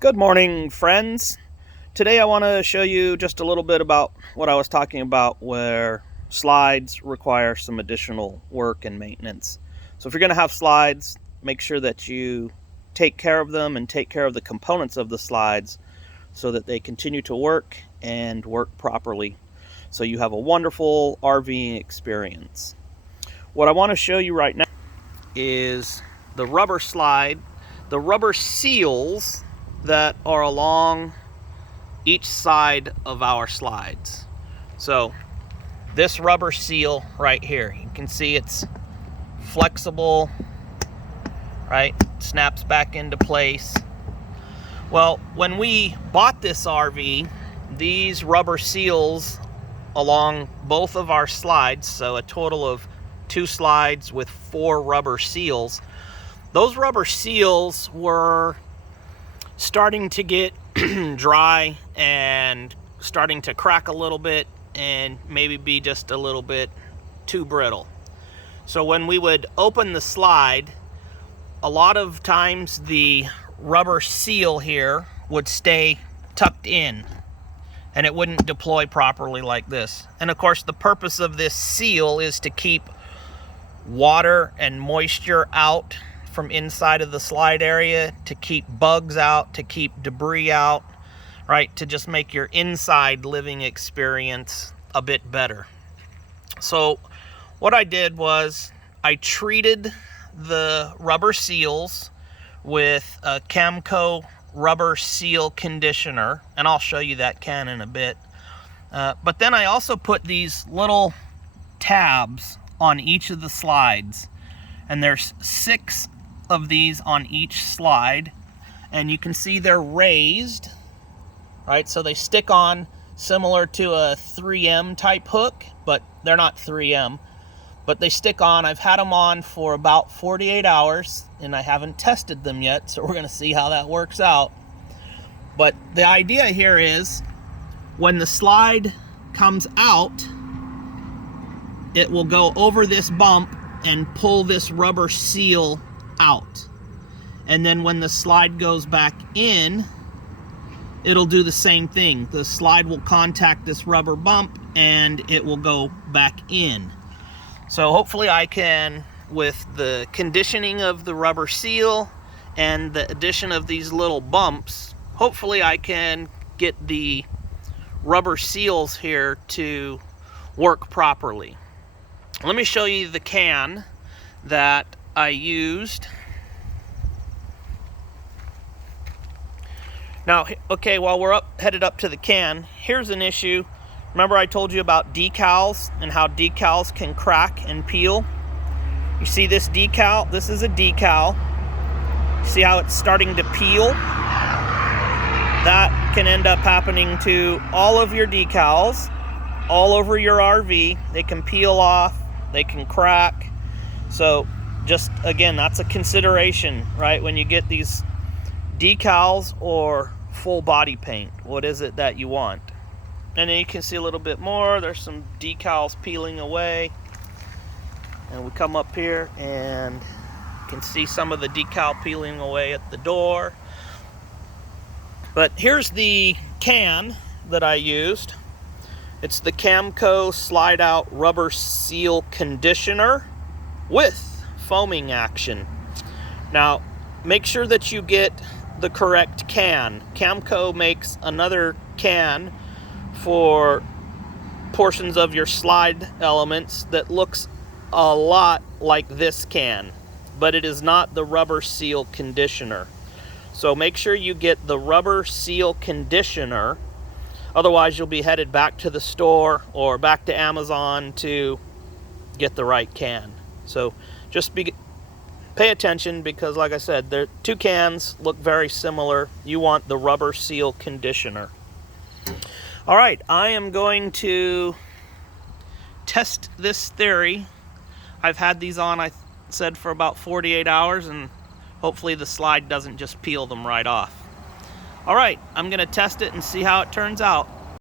Good morning, friends. Today I want to show you just a little bit about what I was talking about where slides require some additional work and maintenance. So if you're going to have slides, make sure that you take care of them and take care of the components of the slides so that they continue to work and work properly, so you have a wonderful RVing experience. What I want to show you right now is the rubber slide, the rubber seals that are along each side of our slides. So this rubber seal right here, you can see it's flexible, right? Snaps back into place. Well, when we bought this RV, these rubber seals along both of our slides, so a total of 2 slides with 4 rubber seals, those rubber seals were starting to get dry and starting to crack a little bit and maybe be just a little bit too brittle. So when we would open the slide, a lot of times the rubber seal here would stay tucked in and it wouldn't deploy properly like this. And of course the purpose of this seal is to keep water and moisture out from inside of the slide area, to keep bugs out, to keep debris out, right? To just make your inside living experience a bit better. So what I did was I treated the rubber seals with a Camco rubber seal conditioner, and I'll show you that can in a bit. But then I also put these little tabs on each of the slides, and there's 6 of these on each slide, and you can see they're raised, right? So they stick on similar to a 3M type hook, but they're not 3M, but they stick on. I've had them on for about 48 hours and I haven't tested them yet, so we're going to see how that works out. But the idea here is when the slide comes out, it will go over this bump and pull this rubber seal out. And then when the slide goes back in, it'll do the same thing. The slide will contact this rubber bump and it will go back in. So hopefully I can, with the conditioning of the rubber seal and the addition of these little bumps, hopefully I can get the rubber seals here to work properly. Let me show you the can that I used. Now, okay, while we're headed up to the can, here's an issue. Remember I told you about decals and how decals can crack and peel? You see this decal? This is a decal. See how it's starting to peel? That can end up happening to all of your decals, all over your RV. They can peel off, they can crack. So just, again, that's a consideration, right? When you get these decals or full body paint, what is it that you want? And then you can see a little bit more. There's some decals peeling away. And we come up here and you can see some of the decal peeling away at the door. But here's the can that I used. It's the Camco Slide Out Rubber Seal Conditioner with foaming action. Now, make sure that you get the correct can. Camco makes another can for portions of your slide elements that looks a lot like this can, but it is not the rubber seal conditioner. So make sure you get the rubber seal conditioner, otherwise you'll be headed back to the store or back to Amazon to get the right can. So just pay attention, because like I said, the 2 cans look very similar. You want the rubber seal conditioner. All right, I am going to test this theory. I've had these on, I said, for about 48 hours, and hopefully the slide doesn't just peel them right off. All right, I'm going to test it and see how it turns out.